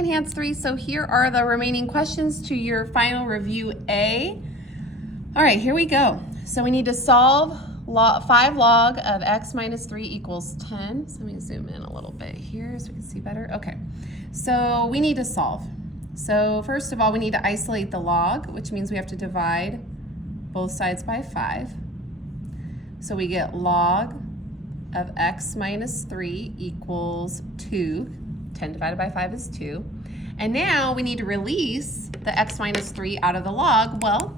Enhanced 3, so here are the remaining questions to your final review A. All right, here we go. So we need to solve 5 log of x minus 3 equals 10. So let me zoom in a little bit here so we can see better. Okay, so we need to solve. So first of all, we need to isolate the log, which means we have to divide both sides by 5. So we get log of x minus 3 equals 2. 10 divided by 5 is 2. And now we need to release the x minus 3 out of the log. Well,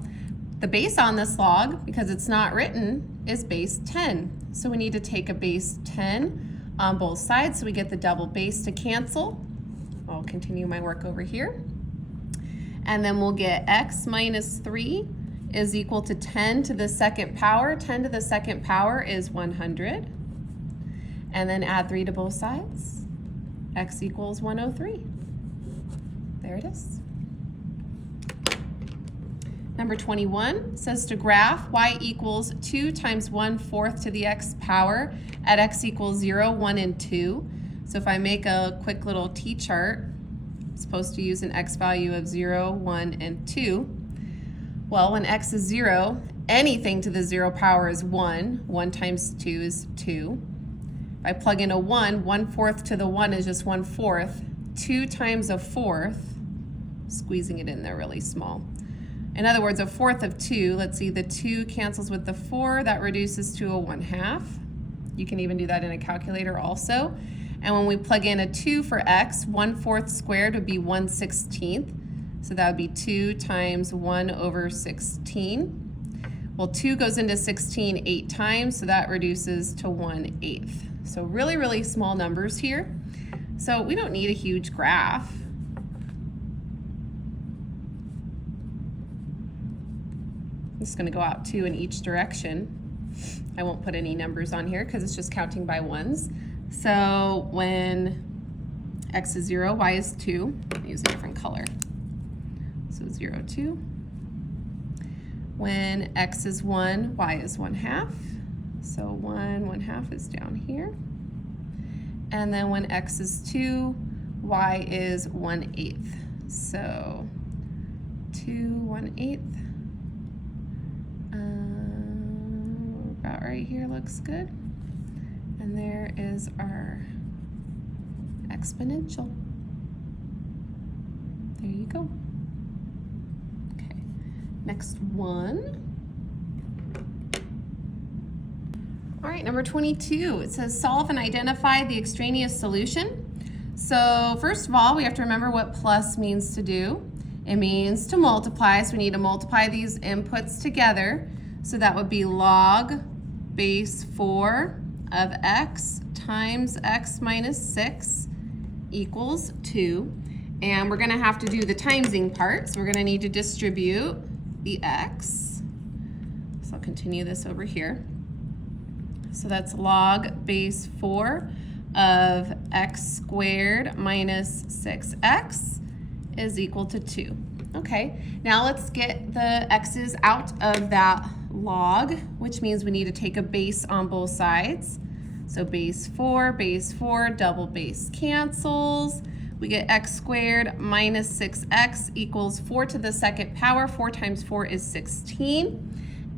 the base on this log, because it's not written, is base 10. So we need to take a base 10 on both sides, so we get the double base to cancel. I'll continue my work over here. And then we'll get x minus 3 is equal to 10 to the second power. 10 to the second power is 100. And then add 3 to both sides. X equals 103. There it is. Number 21 says to graph y equals 2 times 1/4 to the x power at x equals 0, 1, and 2. So if I make a quick little t-chart, I'm supposed to use an x value of 0, 1, and 2. Well, when x is 0, anything to the 0 power is 1. 1 times 2 is 2. If I plug in a 1, 1/4 to the 1 is just 1/4. 2 times a 4th, squeezing it in there really small. In other words, a 1/4 of 2, let's see, the 2 cancels with the 4, that reduces to a 1/2. You can even do that in a calculator also. And when we plug in a 2 for x, 1/4 squared would be 1/16. So that would be 2 times 1/16. Well, 2 goes into 16 8 times, so that reduces to 1/8. So really, really small numbers here. So we don't need a huge graph. I'm just going to go out 2 in each direction. I won't put any numbers on here because it's just counting by ones. So when x is 0, y is 2. I'll use a different color. So 0, 2. When x is 1, y is 1/2. So 1, 1/2 is down here. And then when x is 2, y is 1/8. So 2, 1/8. About right here looks good. And there is our exponential. There you go. Okay, next one. All right, number 22, it says solve and identify the extraneous solution. So first of all, we have to remember what plus means to do. It means to multiply, so we need to multiply these inputs together. So that would be log base 4 of x times x minus 6 equals 2. And we're gonna have to do the timesing part, so we're gonna need to distribute the x. So I'll continue this over here. So that's log base 4 of x squared minus 6x is equal to 2. Okay, now let's get the x's out of that log, which means we need to take a base on both sides. So base 4, double base cancels. We get x squared minus 6x equals 4 to the second power. 4 times 4 is 16.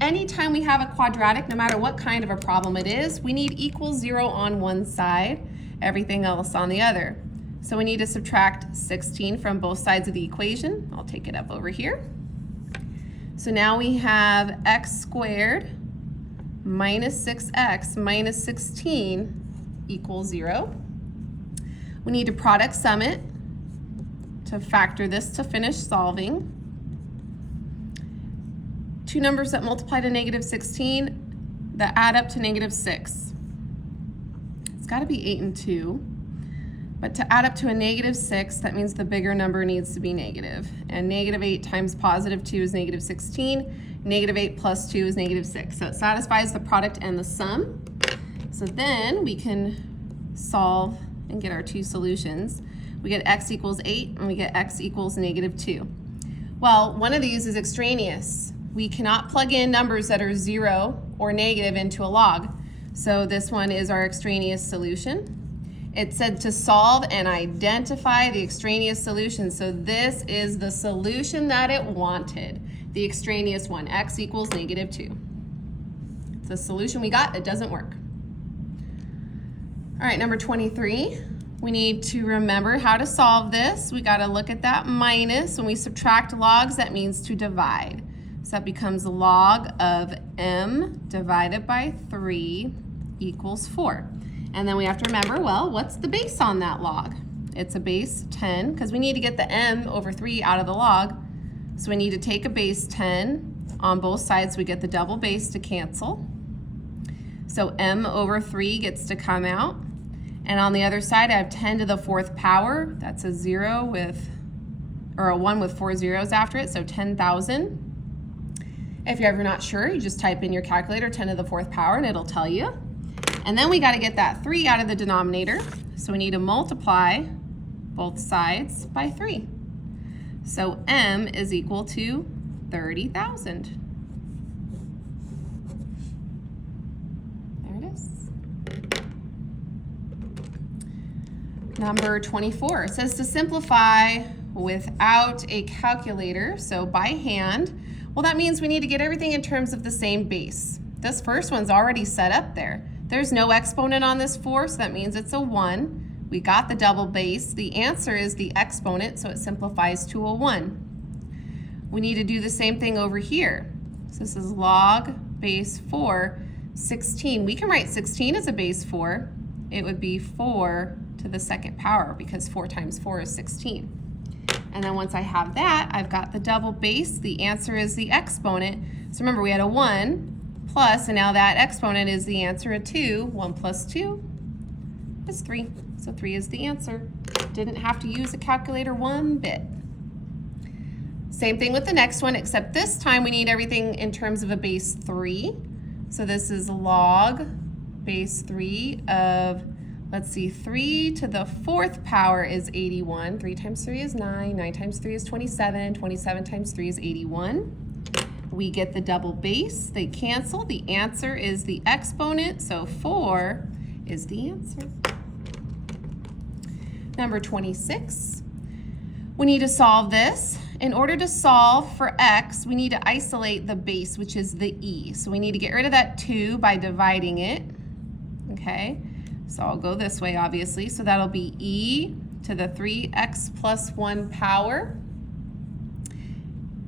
Anytime we have a quadratic, no matter what kind of a problem it is, we need equal 0 on one side, everything else on the other. So we need to subtract 16 from both sides of the equation. I'll take it up over here. So now we have x squared minus 6x minus 16 equals 0. We need to product sum it to factor this to finish solving. Two numbers that multiply to negative 16 that add up to negative 6. It's got to be 8 and 2. But to add up to a negative 6, that means the bigger number needs to be negative. And negative 8 times positive 2 is negative 16. Negative 8 plus 2 is negative 6. So it satisfies the product and the sum. So then we can solve and get our two solutions. We get x equals 8 and we get x equals negative 2. Well, one of these is extraneous. We cannot plug in numbers that are 0 or negative into a log. So this one is our extraneous solution. It said to solve and identify the extraneous solution. So this is the solution that it wanted, the extraneous one, x equals -2. It's a solution we got that doesn't work. All right, number 23. We need to remember how to solve this. We got to look at that minus. When we subtract logs, that means to divide. So that becomes log of m divided by 3 equals 4. And then we have to remember, well, what's the base on that log? It's a base 10, because we need to get the m over 3 out of the log. So we need to take a base 10 on both sides. We get the double base to cancel. So m over 3 gets to come out. And on the other side, I have 10 to the 4th power. That's a 0 with, or a 1 with 4 zeros after it, so 10,000. If you're ever not sure, you just type in your calculator 10 to the 4th power and it'll tell you. And then we got to get that 3 out of the denominator. So we need to multiply both sides by 3. So m is equal to 30,000. There it is. Number 24, it says to simplify without a calculator, so by hand. Well, that means we need to get everything in terms of the same base. This first one's already set up there. There's no exponent on this 4, so that means it's a 1. We got the double base. The answer is the exponent, so it simplifies to a 1. We need to do the same thing over here. So this is log base 4, 16. We can write 16 as a base 4. It would be 4 to the 2nd power, because 4 times 4 is 16. And then once I have that, I've got the double base. The answer is the exponent. So remember, we had a 1 plus, and now that exponent is the answer of 2. 1 plus 2 is 3. So 3 is the answer. Didn't have to use a calculator one bit. Same thing with the next one, except this time we need everything in terms of a base 3. So this is log base 3 of, let's see, 3 to the 4th power is 81. 3 times 3 is 9. 9 times 3 is 27. 27 times 3 is 81. We get the double base. They cancel. The answer is the exponent, so 4 is the answer. Number 26. We need to solve this. In order to solve for x, we need to isolate the base, which is the e. So we need to get rid of that 2 by dividing it. Okay, so I'll go this way, obviously. So that'll be e to the 3x plus 1 power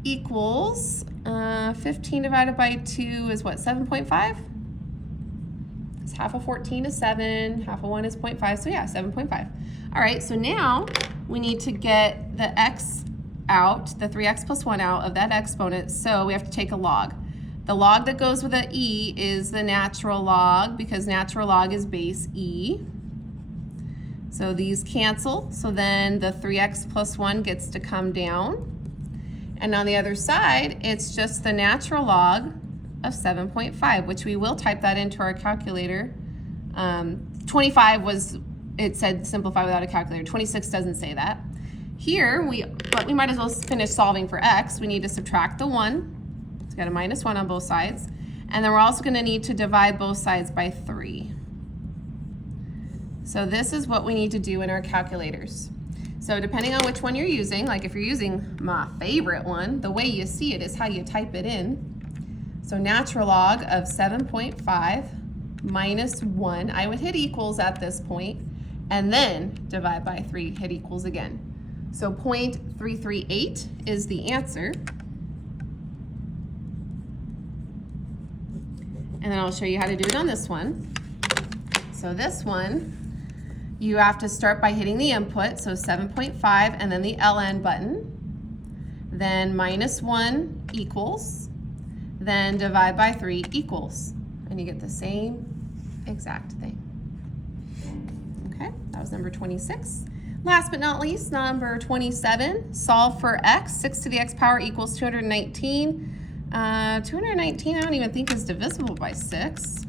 equals 15 divided by 2 is what, 7.5? Because half of 14 is 7, half of 1 is 0.5, so yeah, 7.5. All right, so now we need to get the x out, the 3x plus 1 out of that exponent, so we have to take a log. The log that goes with the e is the natural log, because natural log is base e. So these cancel, so then the 3x plus 1 gets to come down. And on the other side, it's just the natural log of 7.5, which we will type that into our calculator. 25 was, it said simplify without a calculator. 26 doesn't say that. Here, but we might as well finish solving for x. We need to subtract the 1. It's got a minus 1 on both sides. And then we're also going to need to divide both sides by 3. So this is what we need to do in our calculators. So depending on which one you're using, like if you're using my favorite one, the way you see it is how you type it in. So natural log of 7.5 minus 1, I would hit equals at this point, and then divide by 3, hit equals again. So 0.338 is the answer. And then I'll show you how to do it on this one. So this one, you have to start by hitting the input, so 7.5, and then the ln button. Then minus 1 equals, then divide by 3 equals. And you get the same exact thing. Okay, that was number 26. Last but not least, number 27, solve for x. 6 to the x power equals 219. 219 I don't even think is divisible by 6.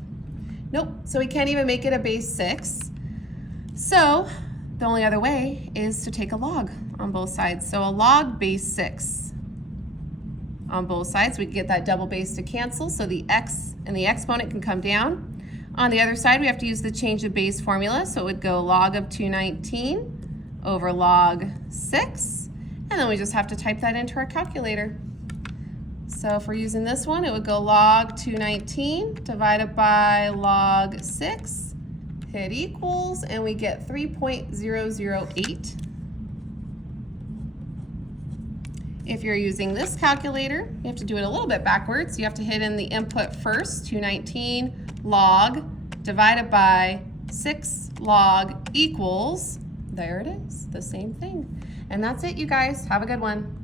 Nope, so we can't even make it a base 6. So the only other way is to take a log on both sides. So a log base 6 on both sides. We can get that double base to cancel, so the x and the exponent can come down. On the other side, we have to use the change of base formula, so it would go log of 219 over log 6, and then we just have to type that into our calculator. So if we're using this one, it would go log 219 divided by log 6, hit equals, and we get 3.008. If you're using this calculator, you have to do it a little bit backwards. You have to hit in the input first, 219 log divided by 6 log equals, there it is, the same thing. And that's it, you guys. Have a good one.